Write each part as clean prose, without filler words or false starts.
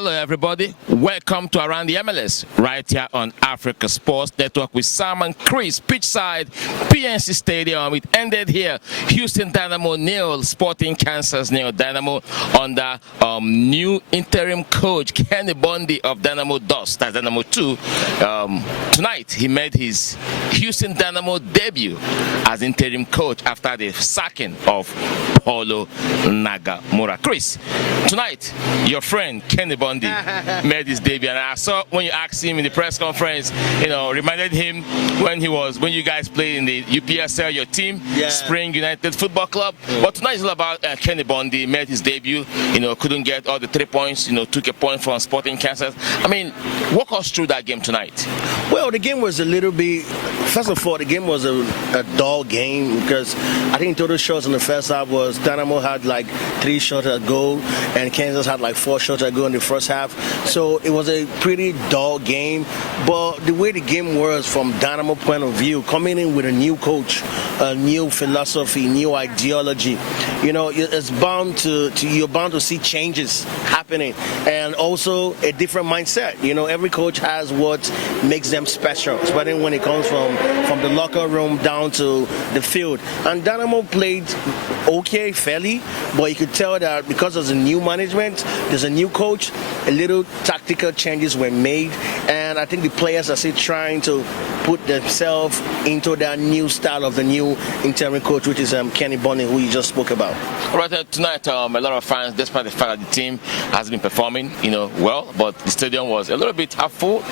Hello, everybody. Welcome to Around the MLS, right here on AFRIKA Sportz Network with Sam and Chris, pitchside, PNC Stadium. It ended here. Houston Dynamo nil, Sporting Kansas nil. Dynamo under new interim coach Kenny Bundy of Dynamo Dust, that's Dynamo 2. Tonight, he made his Houston Dynamo debut as interim coach after the sacking of Paulo Nagamura. Chris, tonight, your friend Kenny Bundy made his debut, and I saw when you asked him in the press conference, reminded him when you guys played in the UPSL, your team, Spring United Football Club. But tonight is all about Kenny Bundy. Made his debut, couldn't get all the 3 points, took a point from Sporting Kansas. I mean, walk us through that game tonight. Well, the game was a little bit, first of all, the game was a dull game because I think total shots in the first half was Dynamo had like 3 shots at goal and Kansas had like 4 shots at goal in the first half. So it was a pretty dull game. But the way the game was from Dynamo point of view, coming in with a new coach, a new philosophy, new ideology, it's you're bound to see changes happening and also a different mindset. Every coach has what makes them special, especially when it comes from the locker room down to the field. And Dynamo played okay, fairly, but you could tell that because there's a new management, there's a new coach, a little tactical changes were made, and I think the players are still trying to put themselves into that new style of the new interim coach, which is Kenny Bundy, who you just spoke about. Right, tonight, a lot of fans, despite the fact that the team has been performing, well, but the stadium was a little bit half full,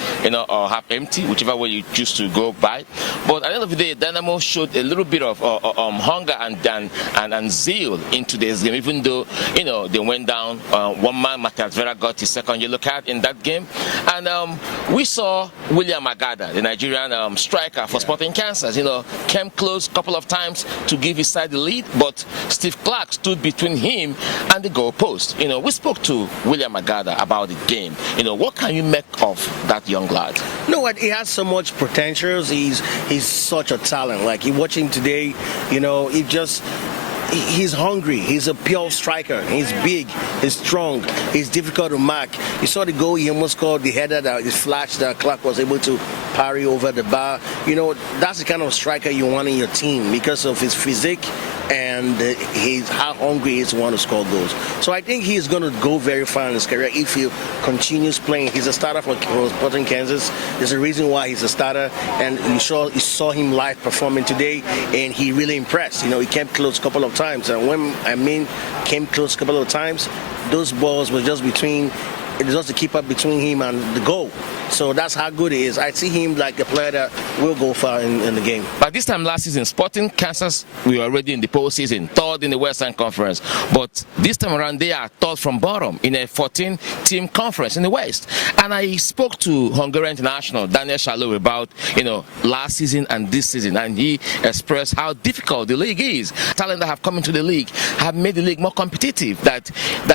or half empty, whichever way you choose to go by. But at the end of the day, Dynamo showed a little bit of hunger and zeal into this game, even though, they went down. One man, Matthias Vera, got his second yellow card in that game. And we saw William Agada, the Nigerian striker for Sporting Kansas, came close a couple of times to give his side the lead, but Steve Clark stood between him and the goalpost. We spoke to William Agada about the game. What can you make of that young lad? No, he has so much potential. He's such a talent. Like, you watch him today, he's hungry. He's a pure striker. He's big. He's strong. He's difficult to mark. You saw the goal he almost scored, the header that he flashed that Clark was able to parry over the bar. That's the kind of striker you want in your team because of his physique and how hungry he is to want to score goals. So I think he's going to go very far in his career if he continues playing. He's a starter for Sporting Kansas. There's a reason why he's a starter, and you saw him live performing today, and he really impressed. He came close a couple of times, and when came close a couple of times, those balls were just to keep up between him and the goal. So that's how good he is. I see him like a player that will go far in the game. But this time last season, Sporting Kansas, we were already in the postseason, third in the Western Conference. But this time around, they are third from bottom in a 14-team conference in the West. And I spoke to Hungarian international Daniel Shalou about, last season and this season, and he expressed how difficult the league is. Talent that have come into the league have made the league more competitive. That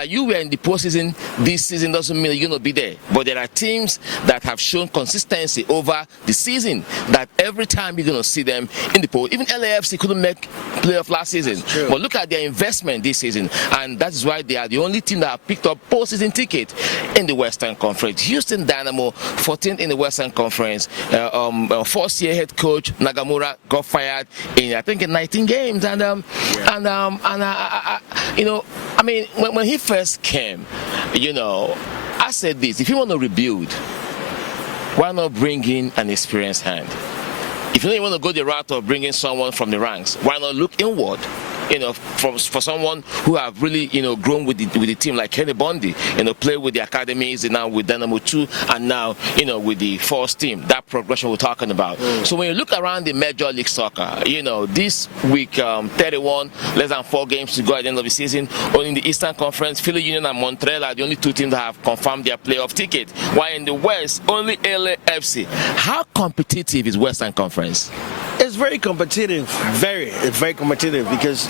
you were in the postseason this season doesn't mean you're going to be there. But there are teams that have shown consistency over the season, that every time you're going to see them in the post. Even LAFC couldn't make playoff last season. But look at their investment this season, and that is why they are the only team that have picked up postseason ticket in the Western Conference. Houston Dynamo, 14th in the Western Conference. First-year head coach Nagamura got fired in 19 games, when he first came, I said this: if you want to rebuild, why not bring in an experienced hand? If you don't want to go the route of bringing someone from the ranks, why not look inward? For someone who have really, grown with the team like Kenny Bundy, play with the academies, and now with Dynamo 2, and now, with the first team, that progression we're talking about. So when you look around the Major League Soccer, this week, 31, less than 4 games to go at the end of the season, only in the Eastern Conference, Philly Union and Montreal are the only 2 teams that have confirmed their playoff ticket, while in the West, only LAFC. How competitive is Western Conference? It's very competitive, very competitive, because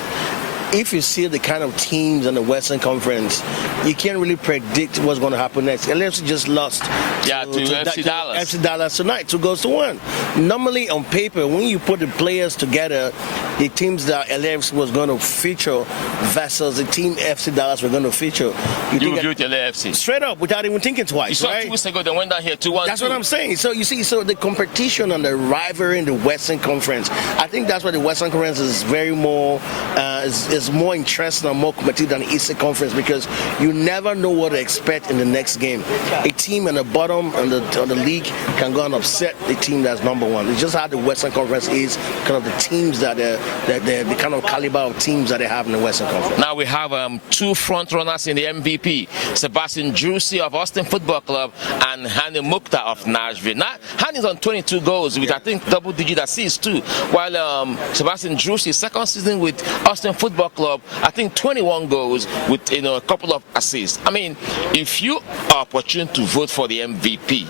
if you see the kind of teams in the Western Conference, you can't really predict what's going to happen next. LAFC just lost to FC Dallas. FC Dallas tonight, 2-1. Normally, on paper, when you put the players together, the teams that LAFC was going to feature versus the team FC Dallas were going to feature. You reviewed LAFC straight up without even thinking twice. You saw right? 2 weeks ago they went down here 2-1. That's what I'm saying. So you see, so the competition and the rivalry in the Western Conference, I think that's why the Western Conference is very more is more interesting and more competitive than the Eastern Conference, because you never know what to expect in the next game. A team in the bottom of the league can go and upset the team that's number one. It's just how the Western Conference is, kind of the teams that the kind of caliber of teams that they have in the Western Conference. Now we have 2 front runners in the MVP: Sebastian Drusi of Austin Football Club and Hani Mukhtar of Nashville. Now Hani's on 22 goals, with I think double-digit assists too, while Sebastian Drusi, second season with Austin Football Club, I think 21 goals with a couple of assists. I mean, if you are opportune to vote for the MVP,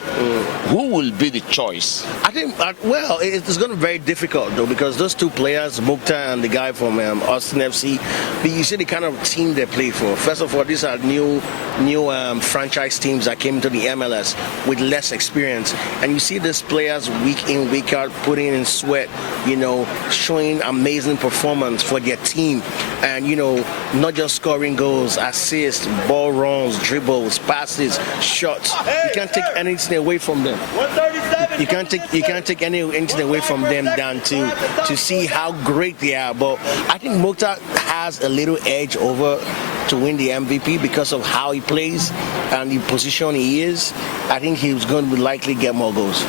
who will be the choice? I think, well, it's going to be very difficult though, because those 2 players, Mukhtar and the guy from Austin FC, you see the kind of team they play for. First of all, these are new franchise teams that came to the MLS with less experience, and you see these players week in, week out putting in sweat, showing amazing performance for their team, and not just scoring goals, assists, ball runs, dribbles, passes, shots. You can't take anything away from them. You can't take anything away from them than to see how great they are. But I think Mukhtar has a little edge over to win the MVP because of how he plays and the position he is. I think he's going to likely get more goals.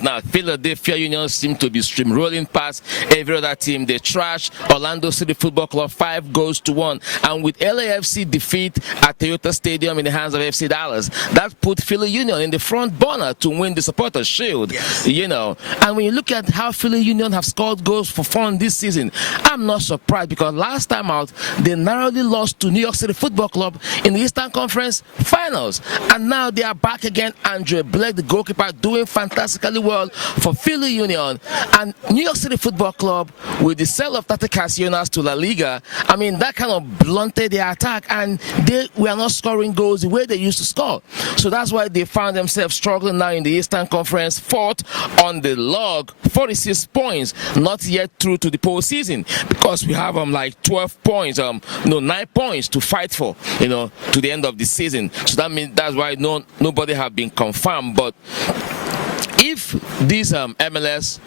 Now, Philadelphia Union seem to be steamrolling past every other team. They trashed Orlando City Football Club 5-1, and with LAFC defeat at Toyota Stadium in the hands of FC Dallas, that put Philly Union in the front burner to win the Supporters Shield. Yes. And when you look at how Philly Union have scored goals for fun this season, I'm not surprised, because last time out they narrowly lost to New York City Football Club in the Eastern Conference Finals, and now they are back again. Andre Blake, the goalkeeper, doing fantastically well for Philly Union. And New York City Football Club, with the sale of Tati Casillas to La Liga, I mean, that kind of blunted their attack, and they were not scoring goals the way they used to score. So that's why they found themselves struggling now in the Eastern Conference, 4th on the log, 46 points, not yet through to the postseason, because we have like 12 points, 9 points to fight for, to the end of the season. So that means that's why nobody have been confirmed. But if this MLS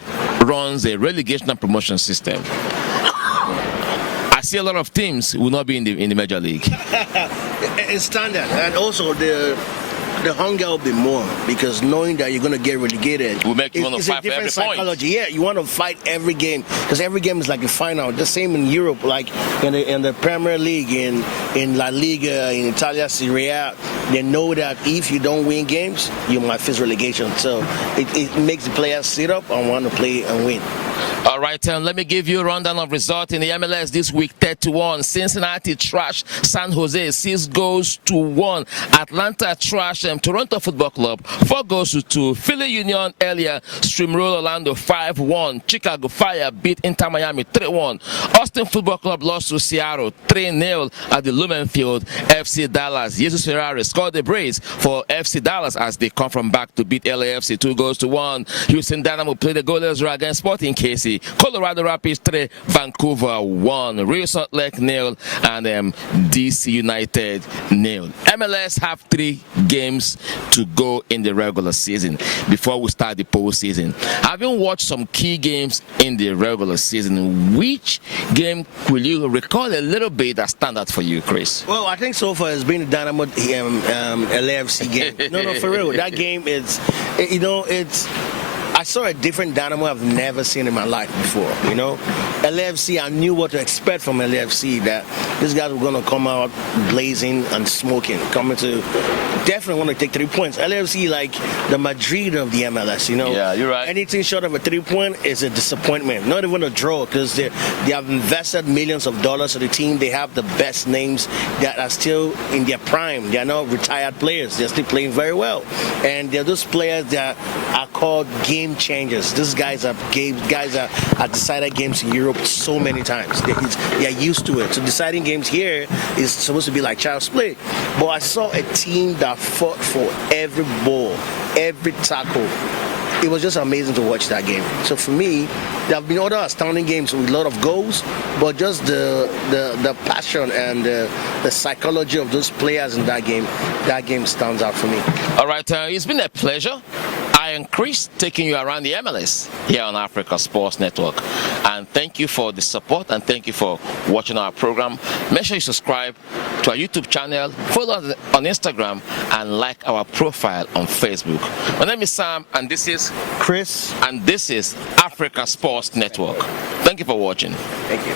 runs a relegation and promotion system, I see a lot of teams will not be in the major league. It's standard, and also the hunger will be more, because knowing that you're going to get relegated will make you want to fight for every psychology. point. Yeah, you want to fight every game, because every game is like a final. The same in Europe, like in the Premier League, in La Liga, in Italia, Serie A. They know that if you don't win games, you might face relegation. So it makes the players sit up and want to play and win. All right, let me give you a rundown of results in the MLS this week. 31, Cincinnati trashed San Jose 6-1. Atlanta trashed Toronto Football Club 4-2. Philly Union earlier steamrolled Orlando 5-1. Chicago Fire beat Inter Miami 3-1. Austin Football Club lost to Seattle 3-0 at the Lumen Field. FC Dallas, Jesus Ferrari scored the brace for FC Dallas as they come from back to beat LAFC 2-1. Houston Dynamo played a goalless draw against Sporting KC. Colorado Rapids 3, Vancouver 1, Real Salt Lake 0, and DC United 0. MLS have 3 games to go in the regular season before we start the postseason. Having watched some key games in the regular season, which game will you recall a little bit that stand out for you, Chris? Well, I think so far it's been the Dynamo LAFC game. No, for real. That game is, I saw a different Dynamo I've never seen in my life before, LAFC, I knew what to expect from LAFC, that these guys were going to come out blazing and smoking, coming to definitely want to take 3 points. LAFC, like the Madrid of the MLS, Yeah, you're right. Anything short of a 3-point is a disappointment, not even a draw, because they have invested millions of dollars to the team. They have the best names that are still in their prime. They are not retired players. They're still playing very well. And they're those players that are called game changers. These guys are decided games in Europe so many times. They are used to it. So deciding games here is supposed to be like child's play. But I saw a team that fought for every ball, every tackle, it was just amazing to watch that game. So for me, there have been other astounding games with a lot of goals, but just the passion and the psychology of those players in that game stands out for me. All right, it's been a pleasure. I am Chris, taking you around the MLS here on Africa Sports Network. And thank you for the support and thank you for watching our program. Make sure you subscribe to our YouTube channel, follow us on Instagram, and like our profile on Facebook. My name is Sam, and this is Chris. And this is Africa Sports Network. Thank you for watching. Thank you.